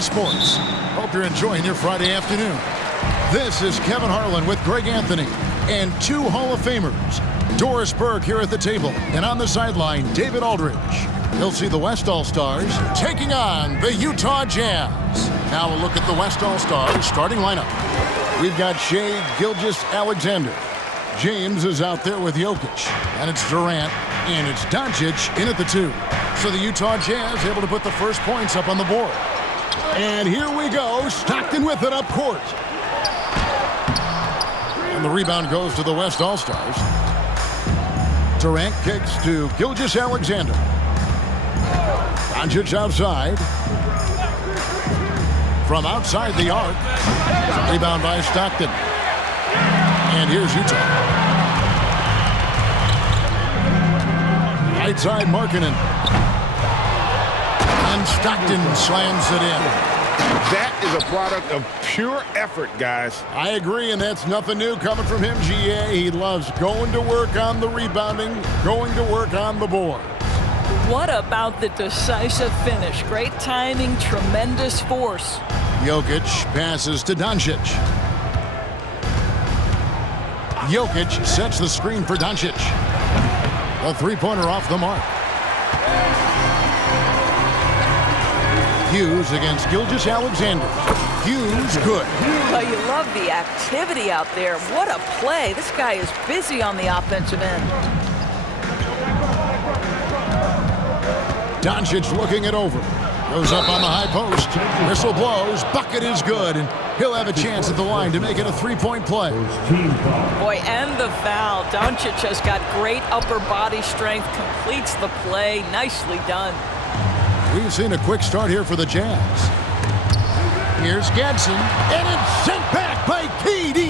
Cincinnati Sports. Hope you're enjoying your Friday afternoon. This is Kevin Harlan with Greg Anthony and two Hall of Famers. Doris Burke here at the table, and on the sideline, David Aldridge. You'll see the West All-Stars taking on the Utah Jazz. Now a look at the West All-Stars starting lineup. We've got Shai Gilgeous-Alexander. James is out there with Jokic, and it's Durant, and it's Doncic in at the 2. So the Utah Jazz able to put the first points up on the board. And here we go, Stockton with it up court. And the rebound goes to the West All-Stars. Durant kicks to Gilgeous-Alexander. Doncic outside. From outside the arc. Rebound by Stockton. And here's Utah. Right side Markkanen. And Stockton slams it in. That is a product of pure effort, guys. I agree, and that's nothing new coming from him, GA. He loves going to work on the rebounding, going to work on the board. What about the decisive finish? Great timing, tremendous force. Jokic passes to Doncic. Jokic sets the screen for Doncic. A three-pointer off the mark. Hughes against Gilgeous-Alexander. Hughes good. Well, you love the activity out there. What a play. This guy is busy on the offensive end. Doncic looking it over. Goes up on the high post. Whistle blows. Bucket is good. And he'll have a chance at the line to make it a three-point play. Boy, and the foul. Doncic has got great upper body strength. Completes the play. Nicely done. We've seen a quick start here for the Jazz. Here's Gadsden, and it's sent back by KD.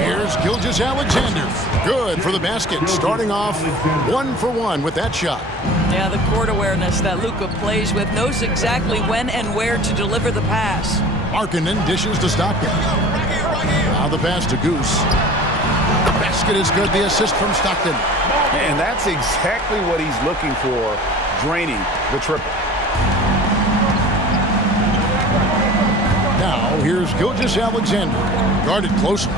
Here's Gilgeous-Alexander. Good for the basket, starting off 1 for 1 with that shot. Yeah, the court awareness that Luka plays with, knows exactly when and where to deliver the pass. Markkanen dishes to Stockton. Now the pass to Goose. Basket is good, the assist from Stockton. And that's exactly what he's looking for, draining the triple. Now, here's Gilgeous-Alexander, guarded closely.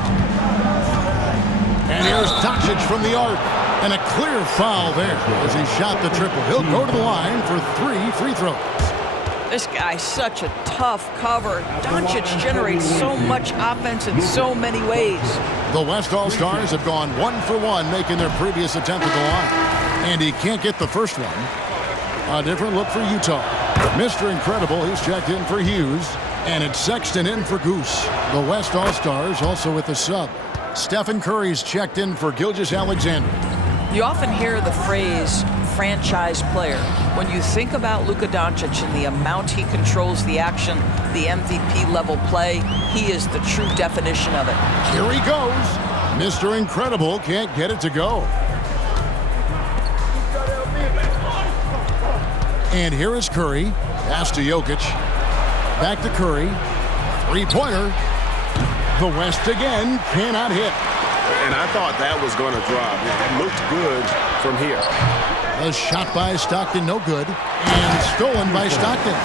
And here's Doncic from the arc. And a clear foul there as he shot the triple. He'll go to the line for 3 free throws. This guy's such a tough cover. Doncic generates so much offense in so many ways. The West All-Stars have gone 1 for 1, making their previous attempt at the line. And he can't get the first one. A different look for Utah. Mr. Incredible, he's checked in for Hughes. And it's Sexton in for Goose. The West All-Stars also with the sub. Stephen Curry's checked in for Gilgeous-Alexander. You often hear the phrase franchise player. When you think about Luka Doncic and the amount he controls the action, the MVP level play, he is the true definition of it. Here he goes. Mr. Incredible can't get it to go. And here is Curry. Pass to Jokic. Back to Curry. Three-pointer. The West again cannot hit. And I thought that was going to drop. It looked good from here. A shot by Stockton, no good. And stolen by Stockton.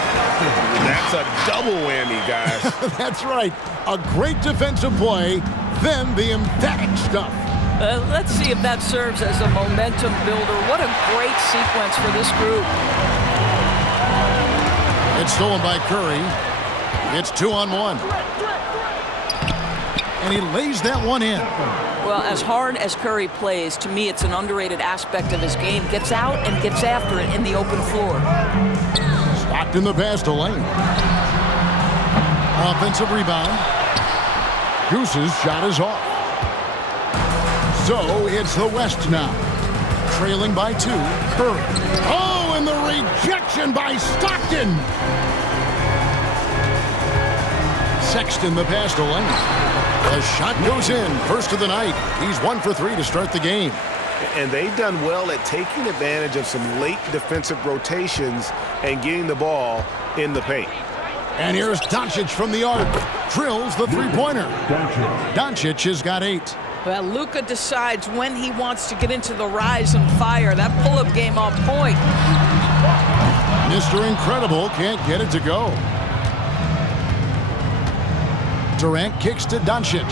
That's a double whammy, guys. That's right. A great defensive play, then the emphatic stuff. Let's see if that serves as a momentum builder. What a great sequence for this group. It's stolen by Curry. It's 2-on-1. And he lays that one in. Well, as hard as Curry plays, to me it's an underrated aspect of his game. Gets out and gets after it in the open floor. Stockton the pass to Lane. Offensive rebound. Goose's shot is off. So it's the West now. Trailing by 2. Curry. Oh, and the rejection by Stockton. Sexton the pass to Lane. The shot goes in. First of the night. He's 1 for 3 to start the game. And they've done well at taking advantage of some late defensive rotations and getting the ball in the paint. And here's Doncic from the arc. Drills the three-pointer. Doncic has got 8. Well, Luka decides when he wants to get into the rise and fire. That pull-up game on point. Mr. Incredible can't get it to go. Durant kicks to Doncic.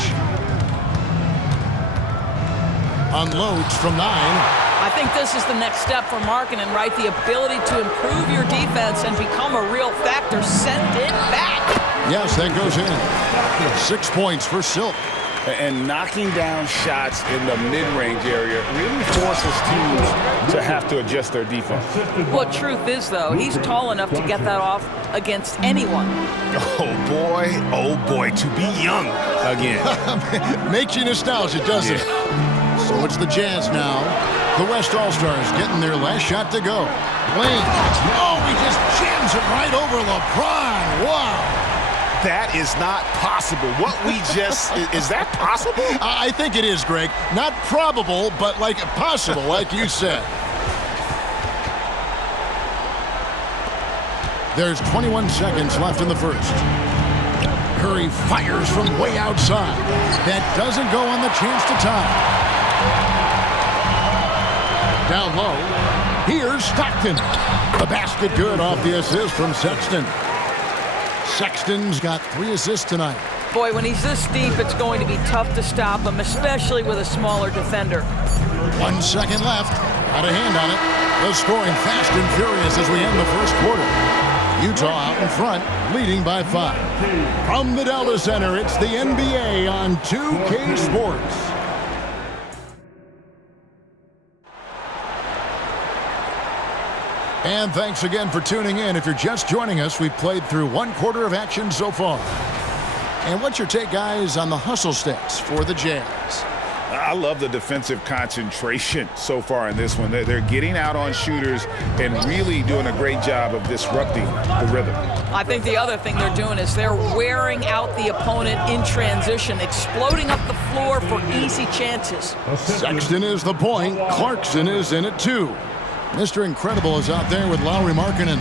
Unloads from 9. I think this is the next step for Markkanen, right? The ability to improve your defense and become a real factor. Send it back. Yes, that goes in. 6 points for Silk. And knocking down shots in the mid-range area really forces teams to have to adjust their defense. Well, truth is, though, he's tall enough to get that off against anyone. Oh boy, to be young again. Makes you nostalgic, doesn't it? So it's the Jazz now. The West All-Stars getting their last shot to go. Lane. Oh, he just jams it right over LeBron. Wow. That is not possible. What we just, is that possible? I think it is, Greg. Not probable, but like possible, like you said. There's 21 seconds left in the first. Curry fires from way outside. That doesn't go on the chance to tie. Down low. Here's Stockton. The basket good off the assist from Sexton. Sexton's got 3 assists tonight. Boy, when he's this deep, it's going to be tough to stop him, especially with a smaller defender. 1 second left. Got a hand on it. The scoring fast and furious as we end the first quarter. Utah out in front, leading by 5. From the Delta Center, it's the NBA on 2K Sports. And thanks again for tuning in. If you're just joining us, we've played through 1 quarter of action so far. And what's your take, guys, on the hustle stats for the Jazz? I love the defensive concentration so far in this one. They're getting out on shooters and really doing a great job of disrupting the rhythm. I think the other thing they're doing is they're wearing out the opponent in transition, exploding up the floor for easy chances. Sexton is the point. Clarkson is in it, too. Mr. Incredible is out there with Lauri Markkanen.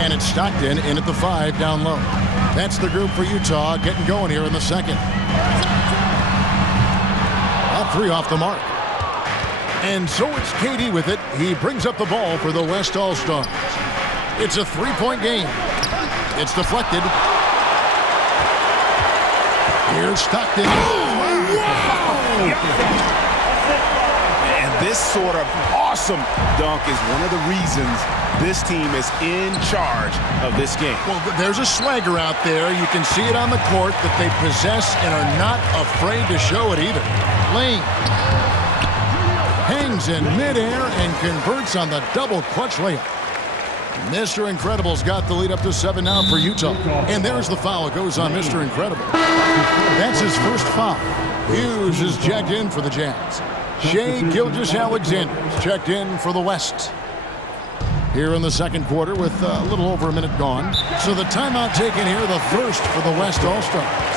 And it's Stockton in at the 5 down low. That's the group for Utah getting going here in the second. All 3 off the mark. And so it's KD with it. He brings up the ball for the West All-Stars. It's a 3-point game. It's deflected. Here's Stockton. And this sort of awesome dunk is one of the reasons this team is in charge of this game. Well, there's a swagger out there. You can see it on the court that they possess and are not afraid to show it either. Lane hangs in midair and converts on the double clutch layup. Mr. Incredible's got the lead up to 7 now for Utah. And there's the foul. It goes on Mr. Incredible. That's his first foul. Hughes is checked in for the Jazz. Shai Gilgeous-Alexander's checked in for the West. Here in the second quarter with a little over a minute gone. So the timeout taken here, the first for the West All-Stars.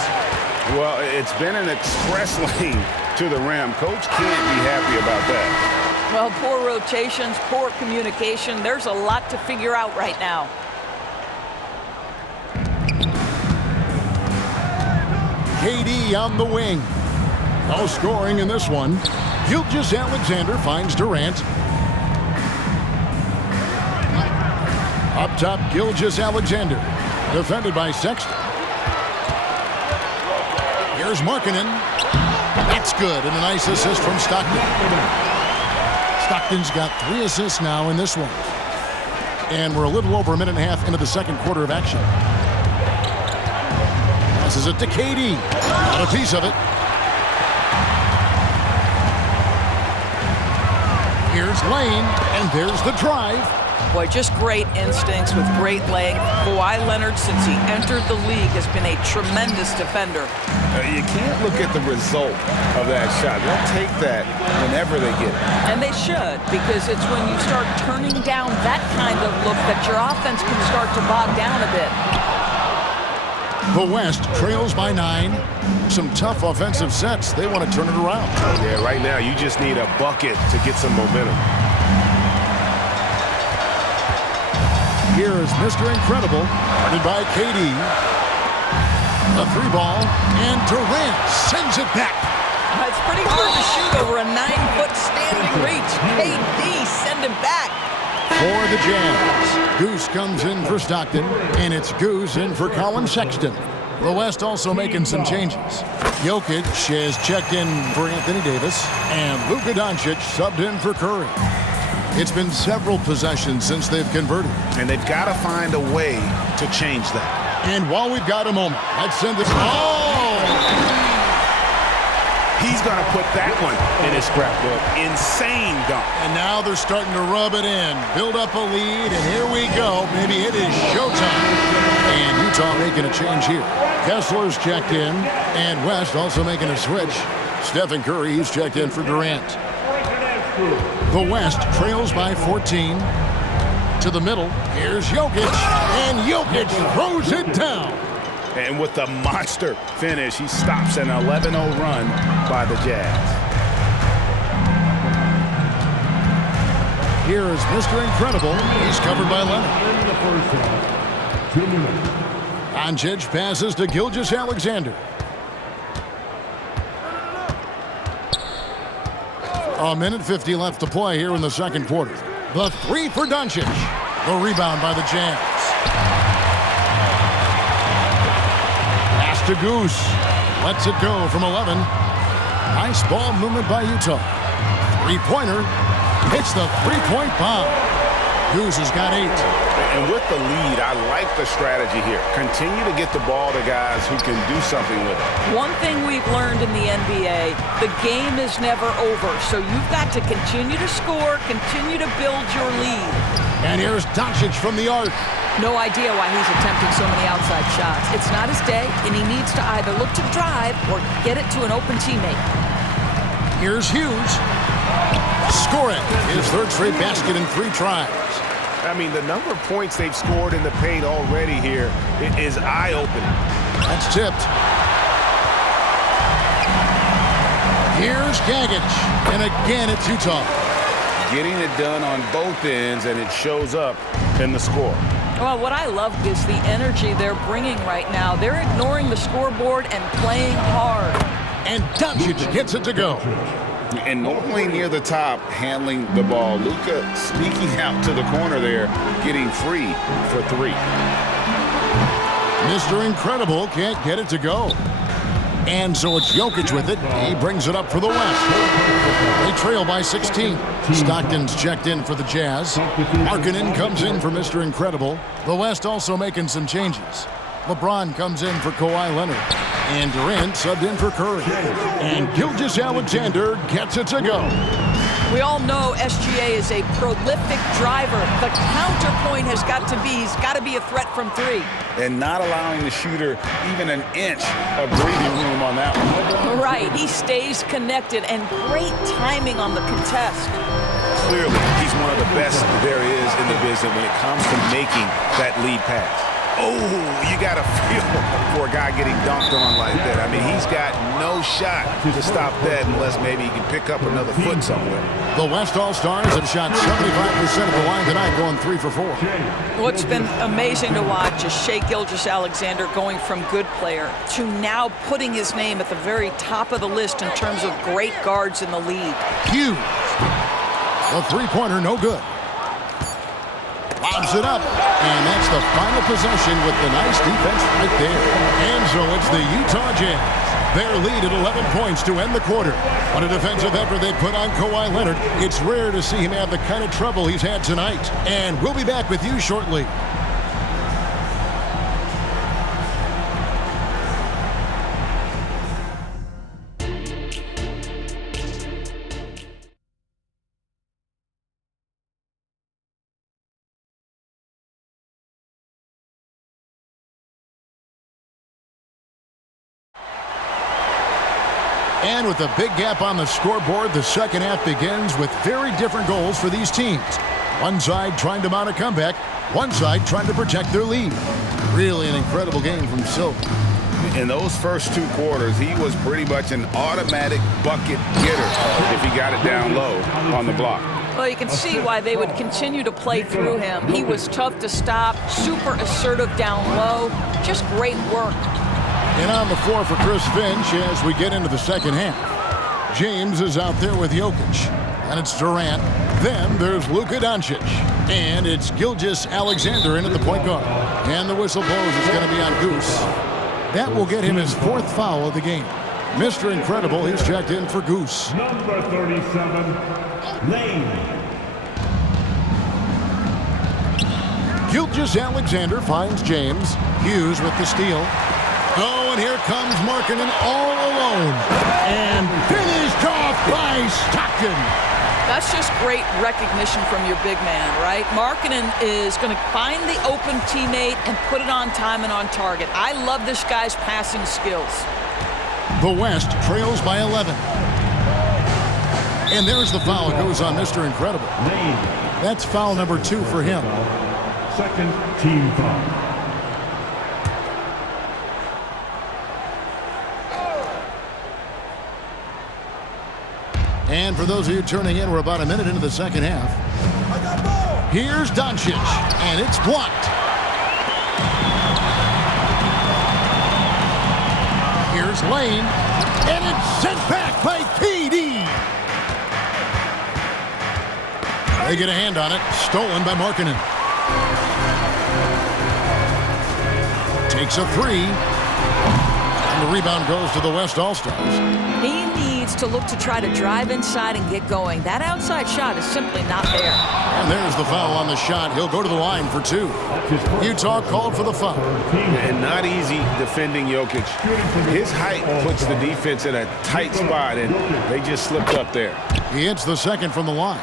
Well, it's been an express lane to the rim. Coach can't be happy about that. Well, poor rotations, poor communication. There's a lot to figure out right now. KD on the wing. No scoring in this one. Gilgeous-Alexander finds Durant. Up top, Gilgeous-Alexander. Defended by Sexton. Here's Markkanen. That's good, and a nice assist from Stockton. Stockton's got 3 assists now in this one. And we're a little over a minute and a half into the second quarter of action. Passes it to KD. Got a piece of it. Here's Lane, and there's the drive. Boy, just great instincts with great length. Kawhi Leonard, since he entered the league, has been a tremendous defender. You can't look at the result of that shot. They'll take that whenever they get it. And they should, because it's when you start turning down that kind of look that your offense can start to bog down a bit. The West trails by 9. Some tough offensive sets. They want to turn it around. Yeah, right now you just need a bucket to get some momentum. Here is Mr. Incredible, guarded by KD. The 3-ball, and Durant sends it back. It's pretty hard to shoot over a 9-foot standing reach. KD, send him back. For the Jazz, Goose comes in for Stockton, and it's Goose in for Colin Sexton. The West also making some changes. Jokic has checked in for Anthony Davis, and Luka Doncic subbed in for Curry. It's been several possessions since they've converted. And they've got to find a way to change that. And while we've got a moment, let's send this. Oh! He's going to put that one in his scrapbook. Insane dunk. And now they're starting to rub it in, build up a lead, and here we go. Maybe it is showtime. And Utah making a change here. Kessler's checked in, and West also making a switch. Stephen Curry, he's checked in for Durant. The West trails by 14. To the middle, here's Jokic, and Jokic throws it down. And with the monster finish, he stops an 11-0 run by the Jazz. Here is Mr. Incredible. He's covered by Leonard. Doncic passes to Gilgeous-Alexander. A minute 50 left to play here in the second quarter. The three for Doncic. The rebound by the Jazz. Pass to Goose. Lets it go from 11. Nice ball movement by Utah. Three-pointer. Hits the three-point bomb. Goose has got 8. And with the lead, I like the strategy here. Continue to get the ball to guys who can do something with it. One thing we've learned in the NBA, the game is never over. So you've got to continue to score, continue to build your lead. And here's Doncic from the arc. No idea why he's attempting so many outside shots. It's not his day, and he needs to either look to drive or get it to an open teammate. Here's Hughes. Scoring his third straight basket in 3 tries. I mean, the number of points they've scored in the paint already here is eye-opening. That's tipped. Here's Gagic. And again, it's Utah. Getting it done on both ends, and it shows up in the score. Well, what I love is the energy they're bringing right now. They're ignoring the scoreboard and playing hard. And Doncic gets it to go. And normally near the top, handling the ball. Luka sneaking out to the corner there, getting free for 3. Mr. Incredible can't get it to go. And so it's Jokic with it. He brings it up for the West. They trail by 16. Stockton's checked in for the Jazz. Markkanen comes in for Mr. Incredible. The West also making some changes. LeBron comes in for Kawhi Leonard. And Durant subbed in for Curry. And Gilgeous-Alexander gets it to go. We all know SGA is a prolific driver. The counterpoint has got to be, he's got to be a threat from 3. And not allowing the shooter even an inch of breathing room on that one. Right, he stays connected, and great timing on the contest. Clearly, he's one of the best there is in the business when it comes to making that lead pass. Oh, you got to feel for a guy getting dunked on like that. I mean, he's got no shot to stop that unless maybe he can pick up another foot somewhere. The West All-Stars have shot 75% of the line tonight, going 3 for 4. What's been amazing to watch is Shai Gilgeous-Alexander going from good player to now putting his name at the very top of the list in terms of great guards in the league. Hughes. The three-pointer, no good. Lobs it up, and that's the final possession with the nice defense right there. And so it's the Utah Jazz. Their lead at 11 points to end the quarter. What a defensive effort they put on Kawhi Leonard. It's rare to see him have the kind of trouble he's had tonight. And we'll be back with you shortly. And with a big gap on the scoreboard, the second half begins with very different goals for these teams. One side trying to mount a comeback, one side trying to protect their lead. Really an incredible game from Silva. In those first 2 quarters, he was pretty much an automatic bucket getter if he got it down low on the block. Well, you can see why they would continue to play through him. He was tough to stop, super assertive down low, just great work. And on the floor for Chris Finch as we get into the second half. James is out there with Jokic. And it's Durant. Then there's Luka Doncic. And it's Gilgeous-Alexander in at the point guard. And the whistle blows. It's going to be on Goose. That will get him his 4th foul of the game. Mr. Incredible, he's checked in for Goose. Number 37, Lane. Gilgeous-Alexander finds James. Hughes with the steal. Oh, and here comes Markkanen all alone. And finished off by Stockton. That's just great recognition from your big man, right? Markkanen is going to find the open teammate and put it on time and on target. I love this guy's passing skills. The West trails by 11. And there's the foul. It goes on Mr. Incredible. That's foul number 2 for him. Second team foul. And for those of you tuning in, we're about a minute into the second half. Here's Doncic, and it's blocked. Here's Lane, and it's sent back by PD. They get a hand on it, stolen by Markkanen. Takes a 3. And the rebound goes to the West All-Stars. He needs to look to try to drive inside and get going. That outside shot is simply not there. And there's the foul on the shot. He'll go to the line for 2. Utah called for the foul. And not easy defending Jokic. His height puts the defense in a tight spot, and they just slipped up there. He hits the second from the line.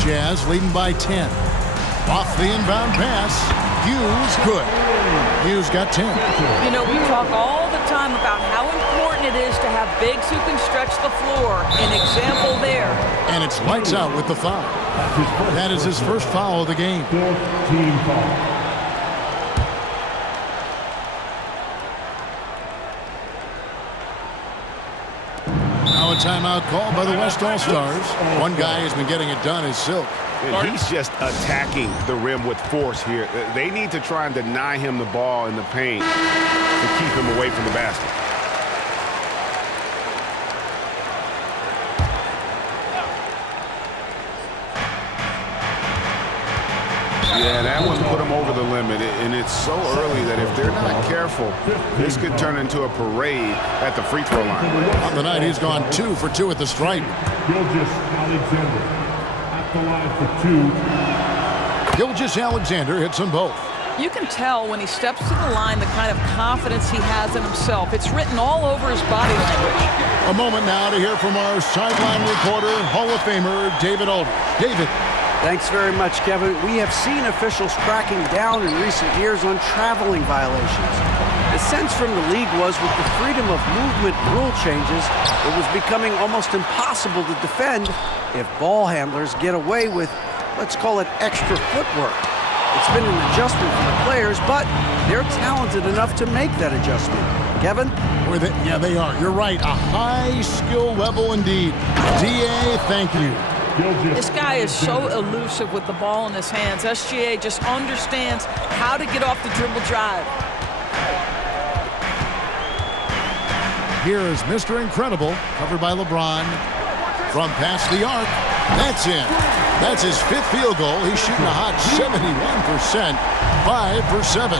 Jazz leading by 10. Off the inbound pass. Hughes, good. Hughes got 10. You know, we talk all the time about how important it is to have bigs who can stretch the floor. An example there. And it's lights out with the foul. That is his first foul of the game. 4th team foul. Now a timeout called by the West All-Stars. One guy who's been getting it done is Silk. And he's just attacking the rim with force here. They need to try and deny him the ball in the paint to keep him away from the basket. Yeah, that one put him over the limit, and it's so early that if they're not careful, this could turn into a parade at the free throw line. On the night, he's gone 2 for 2 at the stripe. Gilgeous-Alexander at the line for 2. Gilgeous-Alexander hits them both. You can tell when he steps to the line the kind of confidence he has in himself. It's written all over his body language. A moment now to hear from our sideline reporter, Hall of Famer David Aldridge. David. Thanks very much, Kevin. We have seen officials cracking down in recent years on traveling violations. The sense from the league was with the freedom of movement rule changes, it was becoming almost impossible to defend if ball handlers get away with, let's call it, extra footwork. It's been an adjustment for the players, but they're talented enough to make that adjustment. Kevin? Yeah, they are. You're right. A high skill level indeed. DA, thank you. This guy is so elusive with the ball in his hands. SGA just understands how to get off the dribble drive. Here is Mr. Incredible, covered by LeBron. From past the arc, that's in. That's his 5th field goal. He's shooting a hot 71%, 5 for 7.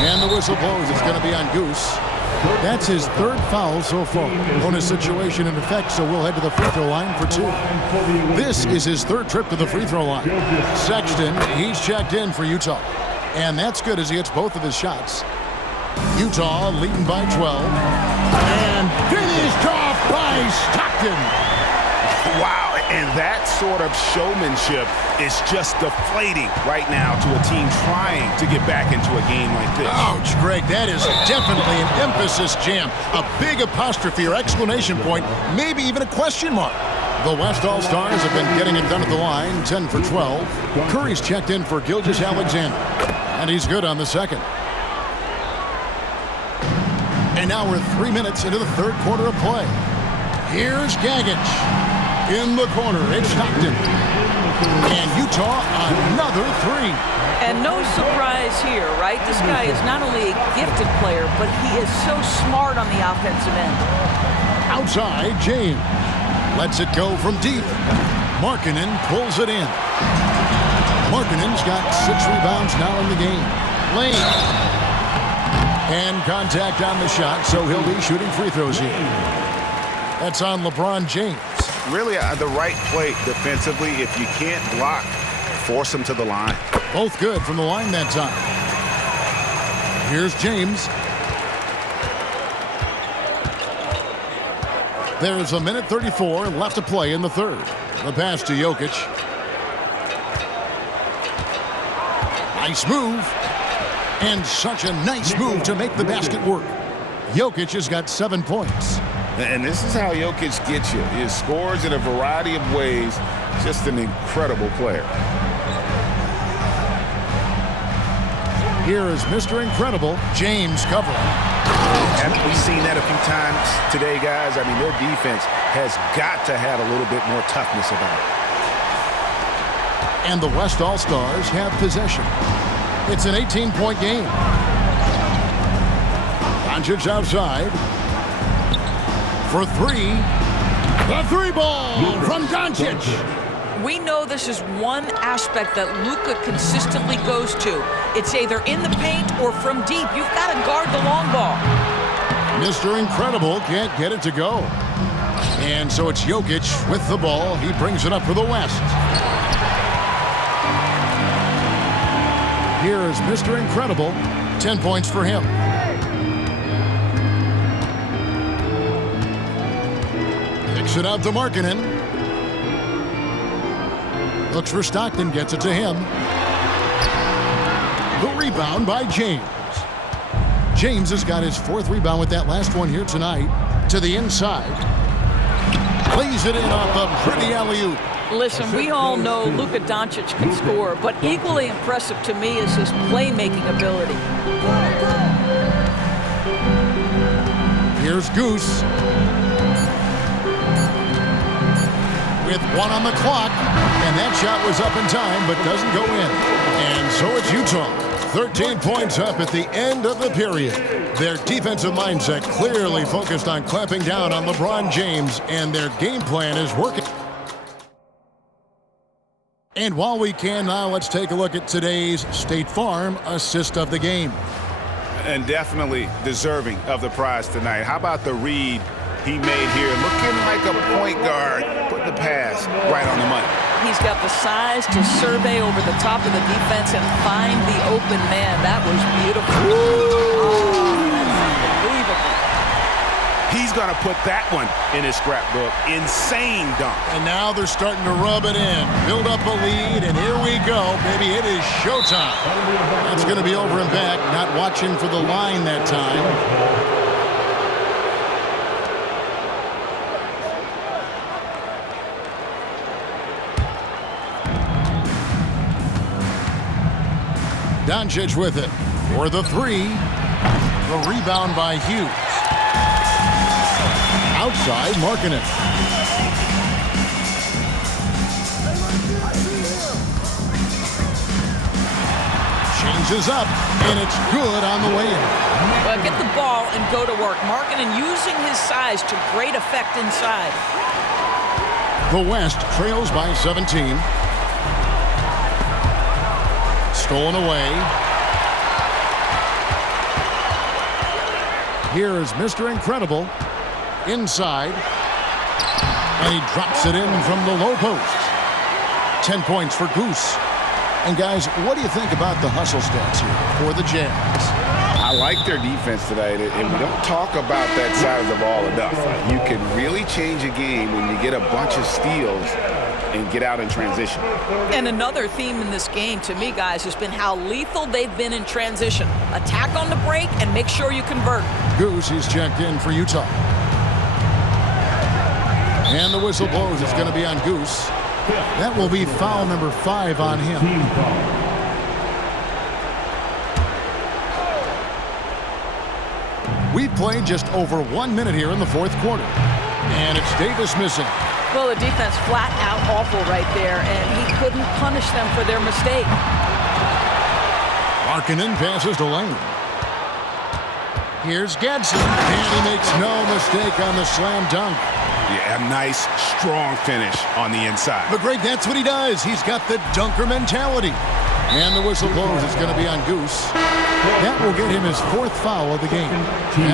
And the whistle blows. It's going to be on Goose. That's his 3rd foul so far. Bonus situation in effect, so we'll head to the free throw line for 2. This is his 3rd trip to the free throw line. Sexton, he's checked in for Utah. And that's good as he hits both of his shots. Utah leading by 12. And finished off by Stockton. Wow, and that sort of showmanship is just deflating right now to a team trying to get back into a game like this. Ouch, Greg, that is definitely an emphasis jam. A big apostrophe or exclamation point, maybe even a question mark. The West All-Stars have been getting it done at the line, 10 for 12. Curry's checked in for Gilgeous-Alexander, and he's good on the second. And now we're 3 minutes into the 3rd quarter of play. Here's Gagic. In the corner, it's Stockton. And Utah, another 3. And no surprise here, right? This guy is not only a gifted player, but he is so smart on the offensive end. Outside, James. Lets it go from deep. Markkanen pulls it in. Markkanen's got 6 rebounds now in the game. Lane. And contact on the shot, so he'll be shooting free throws here. That's on LeBron James. Really the right play defensively. If you can't block, force him to the line. Both good from the line that time. Here's James. There's a minute 34 left to play in the third. The pass to Jokic. Nice move. And such a nice move to make the basket work. Jokic has got 7 points. And this is how Jokic gets you. He scores in a variety of ways. Just an incredible player. Here is Mr. Incredible, James covering. Haven't we seen that a few times today, guys? I mean, their defense has got to have a little bit more toughness about it. And the West All-Stars have possession. It's an 18-point game. Doncic outside. For 3. The 3 ball from Doncic. We know this is one aspect that Luka consistently goes to. It's either in the paint or from deep. You've got to guard the long ball. Mr. Incredible can't get it to go. And so it's Jokic with the ball. He brings it up for the West. Here is Mr. Incredible. 10 points for him. Kicks it out to Markkanen. Looks for Stockton, gets it to him. The rebound by James. James has got his 4th rebound with that last one here tonight. To the inside. Plays it in off the pretty alley-oop. Listen, we all know Luka Doncic can score, but equally impressive to me is his playmaking ability. Here's Goose. With 1 on the clock, and that shot was up in time, but doesn't go in. And so it's Utah. 13 points up at the end of the period. Their defensive mindset clearly focused on clamping down on LeBron James, and their game plan is working. And while we can now, let's take a look at today's State Farm assist of the game. And definitely deserving of the prize tonight. How about the read he made here? Looking like a point guard. Put the pass right on the money. He's got the size to survey over the top of the defense and find the open man. That was beautiful. Oh, that's unbelievable. He's going to put that one in his scrapbook. Insane dunk. And now they're starting to rub it in. Build up a lead, and here we go. Baby, it is showtime. That's going to be over and back. Not watching for the line that time. Doncic with it for the 3. The rebound by Hughes. Outside, Markkanen. Changes up, and it's good on the way in. Well, get the ball and go to work. Markkanen using his size to great effect inside. The West trails by 17. Stolen away. Here is Mr. Incredible. Inside. And he drops it in from the low post. 10 points for Goose. And guys, what do you think about the hustle stats here for the Jazz? I like their defense tonight, and we don't talk about that side of the ball enough. You can really change a game when you get a bunch of steals and get out in transition. And another theme in this game, to me, guys, has been how lethal they've been in transition. Attack on the break and make sure you convert. Goose, he's checked in for Utah. And the whistle blows. It's going to be on Goose. That will be foul number 5 on him. We've played just over 1 minute here in the 4th quarter. And it's Davis missing. Well, the defense flat out awful right there, and he couldn't punish them for their mistake. Markkanen passes to Lane. Here's Gadsden, and he makes no mistake on the slam dunk. Yeah, a nice, strong finish on the inside. But Greg, that's what he does. He's got the dunker mentality. And the whistle blows. It's going to be on Goose. That will get him his 4th foul of the game.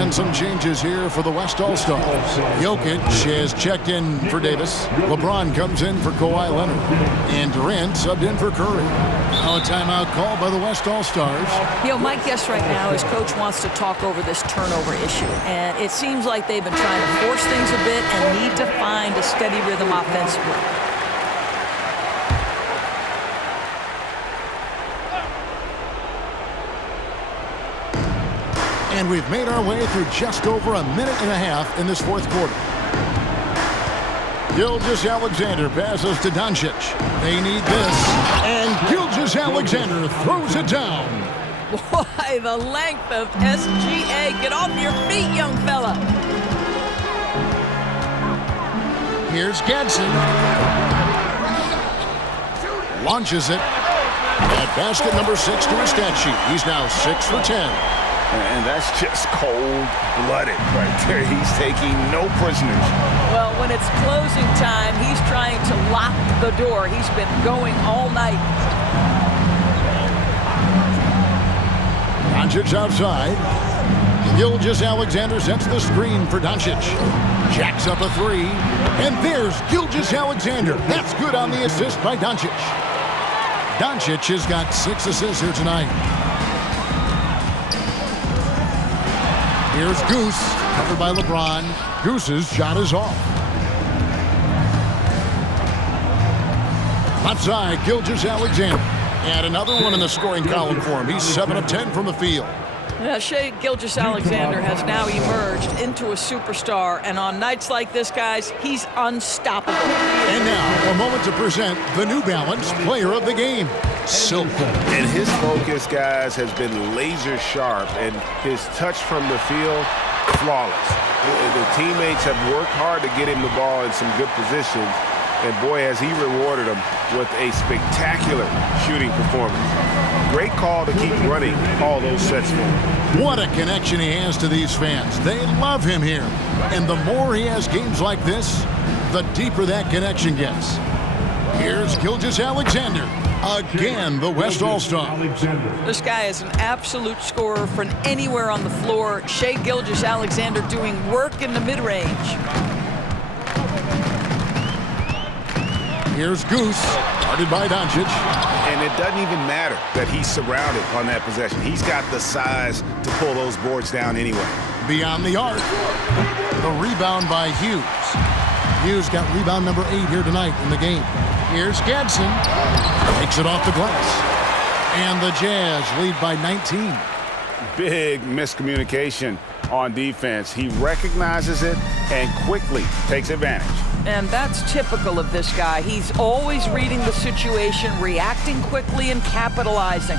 And some changes here for the West All-Stars. Jokic has checked in for Davis. LeBron comes in for Kawhi Leonard. And Durant subbed in for Curry. Now a timeout called by the West All-Stars. You know, my guess right now is Coach wants to talk over this turnover issue. And it seems like they've been trying to force things a bit and need to find a steady rhythm offensively. And we've made our way through just over a minute and a half in this 4th quarter. Gilgeous-Alexander passes to Doncic. They need this. And Gilgeous-Alexander throws it down. Boy, the length of SGA. Get off your feet, young fella. Here's Gadsden. Launches it. At basket number 6 to his stat sheet. He's now 6 for 10. And that's just cold-blooded right there. He's taking no prisoners. Well, when it's closing time, he's trying to lock the door. He's been going all night. Doncic outside. Gilgeous-Alexander sets the screen for Doncic. Jacks up a 3. And there's Gilgeous-Alexander. That's good on the assist by Doncic. Doncic has got 6 assists here tonight. Here's Goose, covered by LeBron. Goose's shot is off. Left side, Gilgeous-Alexander. And another one in the scoring column for him. He's 7 of 10 from the field. Yeah, Shai Gilgeous-Alexander has now emerged into a superstar. And on nights like this, guys, he's unstoppable. And now, a moment to present the New Balance Player of the Game, Silk. And his focus, guys, has been laser sharp, and his touch from the field, flawless. The teammates have worked hard to get him the ball in some good positions, and boy, has he rewarded them with a spectacular shooting performance. Great call to keep running all those sets for him. What a connection he has to these fans. They love him here. And the more he has games like this, the deeper that connection gets. Here's Gilgeous-Alexander. Again, the West All-Star. This guy is an absolute scorer from anywhere on the floor. Shai Gilgeous-Alexander doing work in the mid-range. Here's Goose, guarded by Doncic. And it doesn't even matter that he's surrounded on that possession. He's got the size to pull those boards down anyway. Beyond the arc. The rebound by Hughes. Hughes got rebound number 8 here tonight in the game. Here's Gadsden. Takes it off the glass. And the Jazz lead by 19. Big miscommunication on defense. He recognizes it and quickly takes advantage. And that's typical of this guy. He's always reading the situation, reacting quickly, and capitalizing.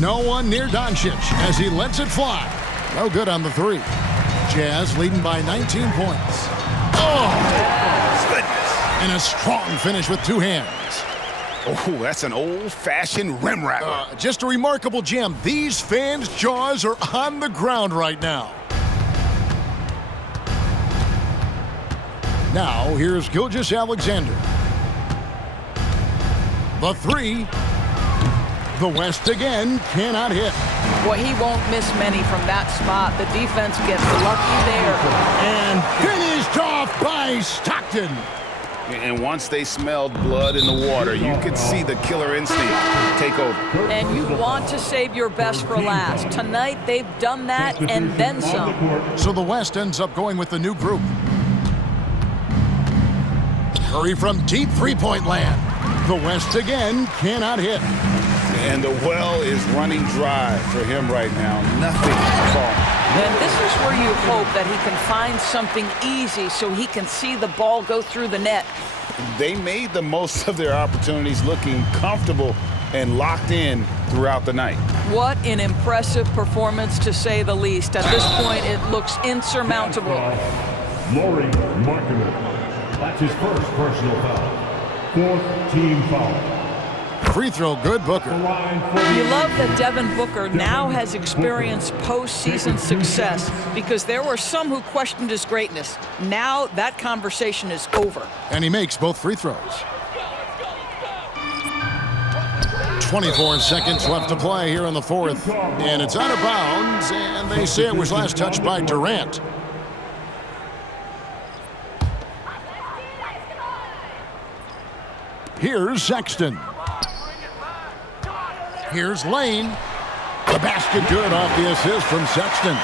No one near Doncic as he lets it fly. No good on the 3. Jazz leading by 19 points. Oh! Goodness. And a strong finish with 2 hands. Oh, that's an old-fashioned rim rattler. Just a remarkable gem. These fans' jaws are on the ground right now. Now, here's Gilgeous-Alexander. The 3. The West again cannot hit. Well, he won't miss many from that spot. The defense gets lucky there. And finished off by Stockton. And once they smelled blood in the water, you could see the killer instinct take over. And you want to save your best for last. Tonight, they've done that and then some. So the West ends up going with the new group. Curry from deep three-point land. The West again cannot hit. And the well is running dry for him right now. Nothing falling. And this is where you hope that he can find something easy so he can see the ball go through the net. They made the most of their opportunities, looking comfortable and locked in throughout the night. What an impressive performance, to say the least. At this point, it looks insurmountable. Lauri Markkanen. That's his first personal foul. 4th team foul. Free throw good, Booker. You love that Devin Booker now has experienced postseason success because there were some who questioned his greatness. Now that conversation is over. And he makes both free throws. 24 seconds left to play here in the fourth. And it's out of bounds, and they say it was last touched by Durant. Here's Sexton. Here's Lane. The basket good off the assist from Sexton.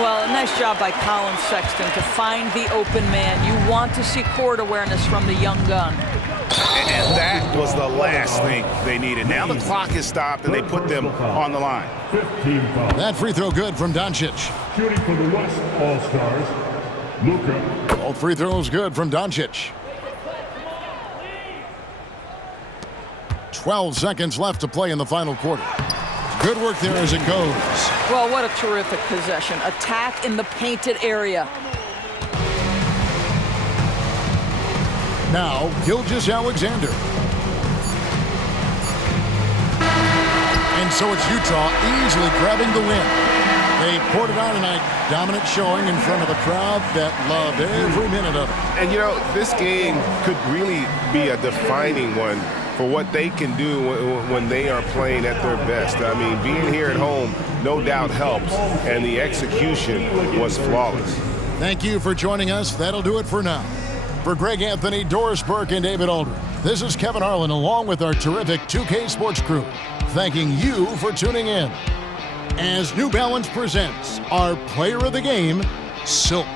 Well, a nice job by Colin Sexton to find the open man. You want to see court awareness from the young gun. And that was the last thing they needed. Now the clock is stopped, and they put them on the line. 15 fouls. That free throw good from Doncic. Shooting for the West All-Stars, Luka. Both free throws good from Doncic. 12 seconds left to play in the final quarter. Good work there as it goes. Well, what a terrific possession. Attack in the painted area. Now, Gilgeous-Alexander. And so it's Utah easily grabbing the win. They poured it on tonight. Dominant showing in front of a crowd that loved every minute of it. And, you know, this game could really be a defining one for what they can do when they are playing at their best. I mean, being here at home no doubt helps, and the execution was flawless. Thank you for joining us. That'll do it for now. For Greg Anthony, Doris Burke, and David Aldridge, this is Kevin Harlan along with our terrific 2K Sports crew, thanking you for tuning in. As New Balance presents our player of the game, Silk.